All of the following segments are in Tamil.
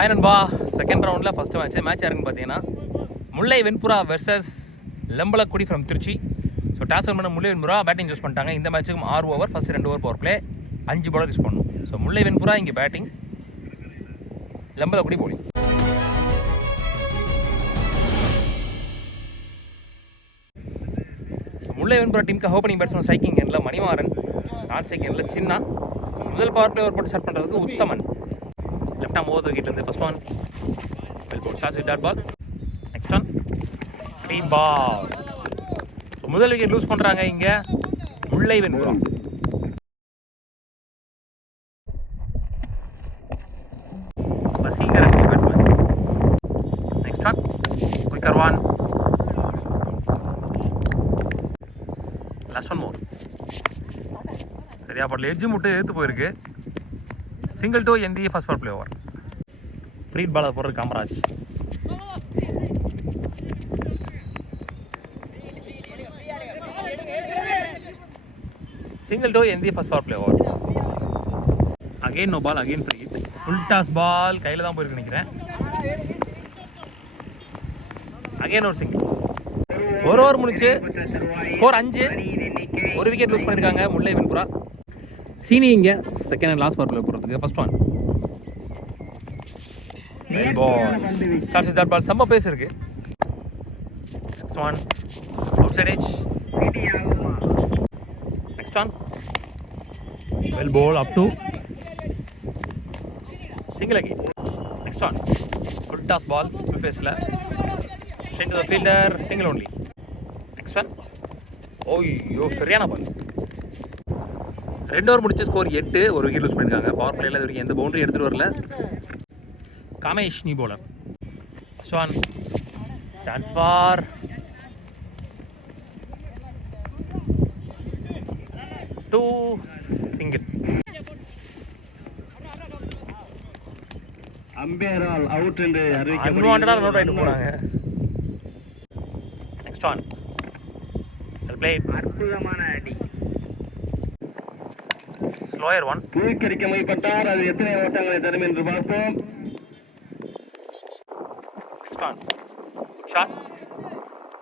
ஹாய் நண்பா, செகண்ட் ரவுண்டில் ஃபஸ்ட்டு மேட்ச் யாருன்னு பார்த்தீங்கன்னா Mullai Venpura versus Lambalakkudi from Trichy. So toss பண்ண முல்லை வெண்புறா பேட்டிங் யூஸ் பண்ணிட்டாங்க. இந்த மேட்ச்சுக்கும் 6 over, first 2 over power play, 5 bowler use பண்ணணும். ஸோ முல்லை வெண்புறா இங்கே பேட்டிங், லம்பலக்குடி போலிங். முல்லை வெண்புறா டீமுக்கு ஓப்பனிங் பேட்ஸ்மேன் ஸ்ட்ரைக்கிங் எண்டில் மணிமாறன், நான் ஸ்ட்ரைக்கிங் எண்டில் சின்னா. முதல் பவர் பிளே ஓவர் போட்டு ஸ்டார்ட் பண்ணுறதுக்கு Uthaman. Left arm over wicket இருந்து first one well ball, short dot ball. Next one clean ball. முதல் விக்கெட் லூஸ் பண்ணுறாங்க இங்கே Mullai Venpura. Vaseekaran batsman. Next one quicker one, last one more. சரியா பாட்டில் எட்ஜு முட்டை எடுத்து போயிருக்கு. Single to end the first power play over. ஃப்ரீட் பாலர் போடுறது Kamaraj. Single to end the first power play over. Again no ball, again ஃப்ரீட். ஃபுல் டாஸ் பால் கையில் தான் போயிருக்கு நினைக்கிறேன். அகெயின் ஒரு சிங்கிள். ஒரு ஓவர் முடிச்சு ஸ்கோர் 5. ஒரு விக்கெட் லூஸ் பண்ணியிருக்காங்க முல்லை வெண்புறா. சீனி இங்கே second and last power play போகிறதுக்கு first one well ball, short dot ball. செம்ம பேஸ் இருக்கு. 6-1 outside edge. Next one well ball up to single again. Next one full toss ball, full பேஸில் straight to the fielder, single only. Next one ஓய்யோ சரியான பால். 2 ஓவர் முடிச்சு ஸ்கோர் 8. ஒரு விக்கெட் லூஸ் பண்ணியிருக்காங்க. பவர் பிளேயில் இது வரைக்கும் எந்த பவுண்டரி எடுத்துகிட்டு வரல. காமேஷ் நீ bowler. First one chance for 2 single. அம்பையரால் அவுட் என்று அன்வான்டடாக நோட் ஆகிட்டு போகிறாங்க. Next one well played. அற்புதமான அடி. Slower one. தூக்கடிக்க முயற்பட்டார். அது எத்தனை ஓட்டங்களை தரும் என்று பார்ப்போம். Next one shot.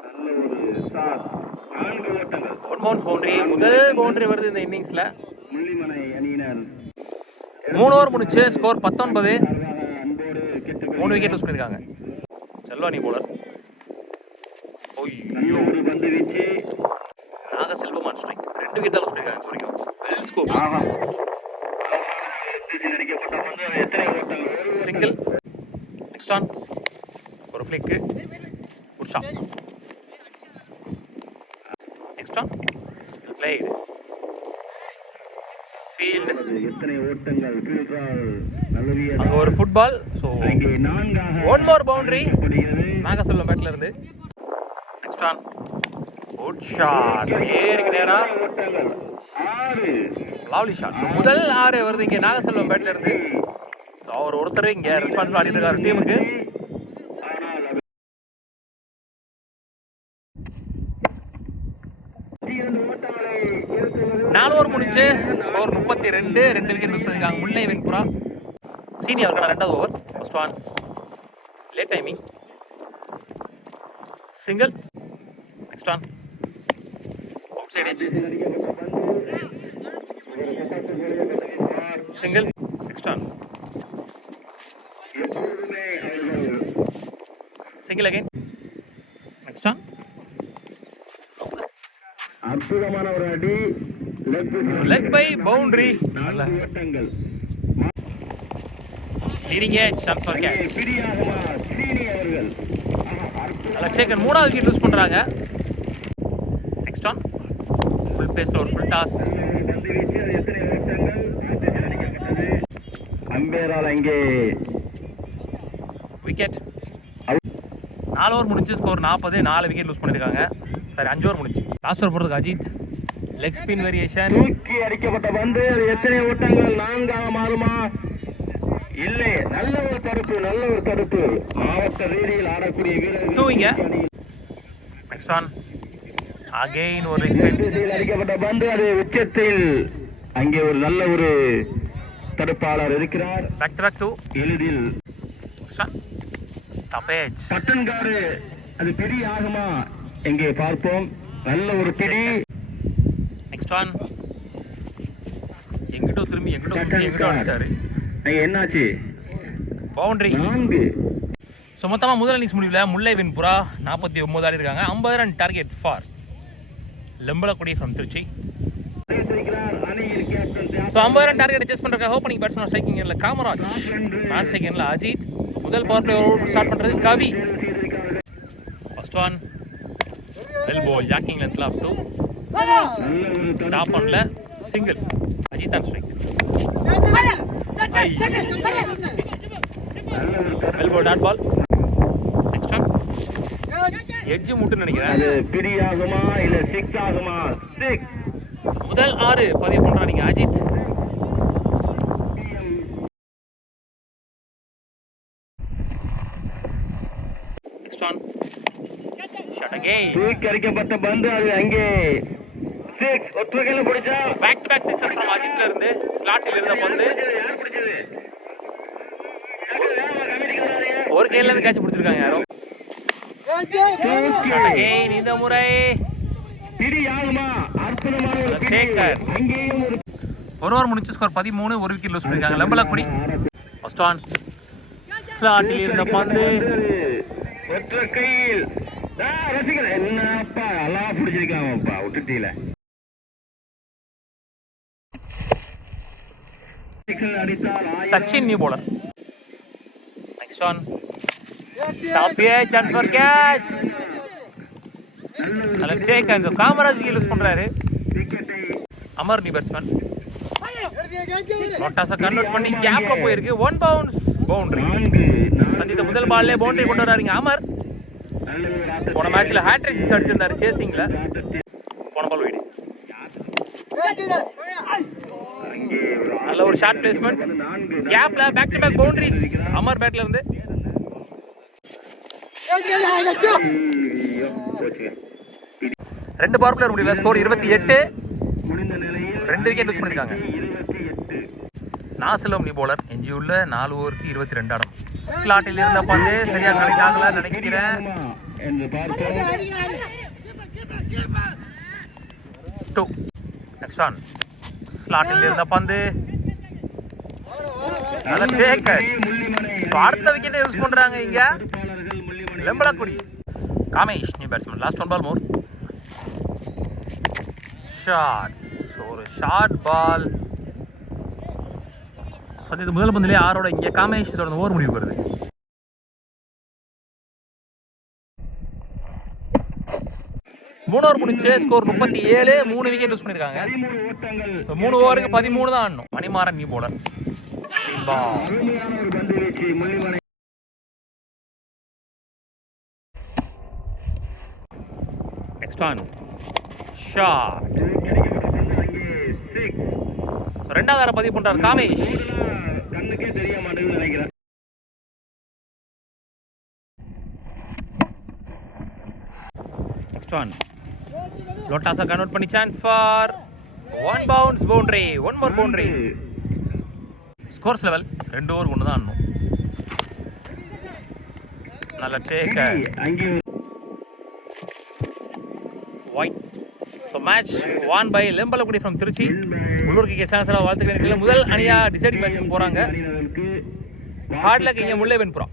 நல்ல ஒரு ஷாட். 4 ஓட்டங்கள். One bounce boundary. முதல் பவுண்டரி வருது இந்த இன்னிங்ஸில். முள்ளிமலை அணியினர் 3 ஓவர் முடிச்சு ஸ்கோர் 19. அன்போடு 3 விக்கெட் லூஸ் பண்ணியிருக்காங்க. செல்வானி பவுலர். நல்ல ஒரு பந்து வீச்சு. Nagaselvam on strike. 2 விக்கெட் தான் லூஸ் பண்ணியிருக்காங்க இது வரைக்கும். Well score. Single. Next one ஒரு ஃபிளிக்கு, ஒரு shot. Next one played field. எத்தனை ஓட்டங்கள் அங்க ஒரு football. So 1 more boundary Nagaselvam பேட்ல இருந்து. Next one good shot. ஏருக்கு நேரா லவ்லி ஷாட். முதல் 6 வருது இங்கே நாகசெல்வம் பேட்ல இருந்து. அவர் ஒருத்தர் இங்கே ரெஸ்பான்சிபிள் ஆடிட்டு இருக்காரு டீமுக்கு. நாலு ஓவர் முடிச்சு ஸ்கோர் 32. 2 விக்கெட் லூஸ் பண்ணியிருக்காங்க முல்லை வெண்புறா. சீனி அவருக்கான 2வது over. First one late timing single. Next one outside edge single. Next one single again. Next one அற்புதமான ஒரு அடி. Leg bye boundary. ஓட்டங்கள். Leading edge chance for catch. Seeni அவர்கள் லட்சேகன் 3வது விக்கெட் லூஸ் பண்றாங்க. நெக்ஸ்ட் ஒன் ஃபுல் பேஸ்ல ஒரு ஃபுல் டாஸ். எத்தனை ஓட்டங்கள் அம்பேரால் அங்கே விக்கெட். 4 ஓவர் முடிஞ்சு ஸ்கோர் 40. 4 விக்கெட் லூஸ் பண்ணியிருக்காங்க. சரி 5 ஓவர் முடிச்சு லாஸ்ட் ஓவர் போகிறதுக்கு அஜித். Leg spin variation. தூக்கி அடிக்கப்பட்ட பந்து. எத்தனை ஓட்டங்கள் 4ஆக மாறுமா? இல்லை. நல்ல ஒரு தடுப்பு, நல்ல ஒரு தடுப்பு. மாவட்ட ரீதியில் ஆடக்கூடிய வீரர்கள் 2 இங்க. நெக்ஸ்ட் ஒன் அகைன் ஒரு அடிக்கப்பட்ட பந்து. அது உச்சத்தில் அங்கே ஒரு நல்ல ஒரு தடுப்பாளர் இருக்கிறார். பேக் டு பேக் 2 எளிதில் நெக்ஸ்ட் ஒன் டாப் ஏஜ் பட்டன்காரு அது பிடி ஆகுமா எங்கே பார்ப்போம். நல்ல ஒரு பிடி. நெக்ஸ்ட் ஒன் எங்கிட்ட திரும்பி எங்கிட்ட அடிச்சிட்டாரு. என்னாச்சு? பவுண்டரி 4. ஸோ மொத்தமாக முதல் இன்னிங்ஸ் முடிவில் முல்லை வெண்புறா 49 ஆடி இருக்காங்க. 50 run target for Lembalakkudi from Trichy. So 50 run target adjust பண்ணுறதுக்காக ஓப்பனிங் பேட்ஸ்மேன் ஸ்ட்ரைக்கிங்கில் காமராஜ், நான் செகண்டில் அஜித், முதல் பவர் பிளே ஸ்டார்ட் பண்ணுறது Kavi. First one well ball ஜாக்கிங் லென்த்ல அப் டு ஸ்டாப் பண்ணல single. Ajith on strike. Well ball dot ball. Next one edge முட்டுன்னு நினைக்கிறேன். அது பிடி ஆகுமா இல்ல 6 ஆகுமா? 6. முதல் 6 பதிவு பண்றாங்க Ajith. Next one shot again. தூக்கி அடிக்கப்பட்ட பந்து அது அங்கே 6. ஒற்றை கையில பிடிச்சா back to back sixes from அஜித்ல இருந்து ஸ்லாட்டில் இருந்த பந்து யார் பிடிச்சது? ஒரு கையில இருந்து கேட்ச் பிடிச்சிருக்காங்க யாரோ. ஷாட் அகைன் இந்த முறை பிடி ஆகுமா? அற்புதமான ஒரு பிடி. டேக்கர். அங்கேயும் ஒரு ஓவர் முடிச்சு ஸ்கோர் 13, ஒரு விக்கெட் லூஸ் பண்ணிருக்காங்க லெம்பலக்குடி. ஃபர்ஸ்ட் ஒன் ஸ்லாட்டில் இருந்த பந்து ஒற்றை கையில் ரசிகர் என்னப்பா நல்லா பிடிச்சிருக்காங்கப்பா விட்டுட்டீல. Sachin new bowler. Next one top edge chance for catch. நல்ல டேக் அண்ட் காமராஜ் யூஸ் பண்றாரு. அமர் நியூ பேட்ஸ்மேன் லோட்டாஸை கன்வெர்ட் பண்ணி கேப்ல போயிருக்கு. 1 பவுன்ஸ் பவுண்டரி. சந்தித்த முதல் பால்லே பவுண்டரி கொண்டு வராருங்க அமர். போன மேட்ச்ல ஹேட்ரிக் சிக்ஸ் அடிச்சிருந்தாரு சேசிங்ல. போன பால் வைடு. நல்ல ஒரு ஷார்ட் பிளேஸ்மெண்ட் கேப்ல back to back boundaries Amar பேட்ல இருந்து. ரெண்டு பவர் பிளேயர் முடியல. ஸ்கோர் 28. 2 விக்கெட் லூஸ் பண்ணிருக்காங்க. நாசலம் நீ போலர் எஞ்சி உள்ள 4 ஓவருக்கு 22 ஆடம். ஸ்லாட்டில் இருந்த பந்து சரியா கனெக்ட் ஆகல நினைக்கிறேன். 2. நெக்ஸ்ட் ஒன் ஸ்லாட்டில் இருந்த பந்து நல்ல டேக்கர். அடுத்த விக்கெட் யூஸ் பண்றாங்க இங்க Lembalakudi. Kamesh new batsman. Last 1 பால் மோர். ஷாட்ஸ் ஒரு ஷார்ட் பால். சத்தியது முதல் பந்திலே 6 இங்கே காமேஷ் தொடர்ந்து ஓவர் முடிவு வருது. மூணு ஓவர் முடிச்சு ஸ்கோர் 37. 3 விக்கெட் யூஸ் பண்ணிருக்காங்க. 3 ஓவருக்கு 13 தான் ஆடணும். Manimaran new bowler. Next one shot. ரெண்டாவது பதிவு பண்றாரு காமேஷ். கண்ணுக்கே தெரிய மாட்டேங்குது நினைக்கிறேன். நெக்ஸ்ட் ஒன் லோட்டாஸை கன்வெர்ட் பண்ணி chance for 1 bounce boundary. 1 more boundary. Scores level 2 over ஒன்று தான் ஆடணும். நல்ல taker. White. So match won by Lembalakudi from Trichy. உள்ளூர் கிரிக்கெட் சேனல்ஸில் வாழ்த்துக்கள். முதல் அணியாக டிசைடிங் மேட்ச்சுக்கு போகிறாங்க. ஹார்ட் லக் இங்கே முல்லை வெண்புறா.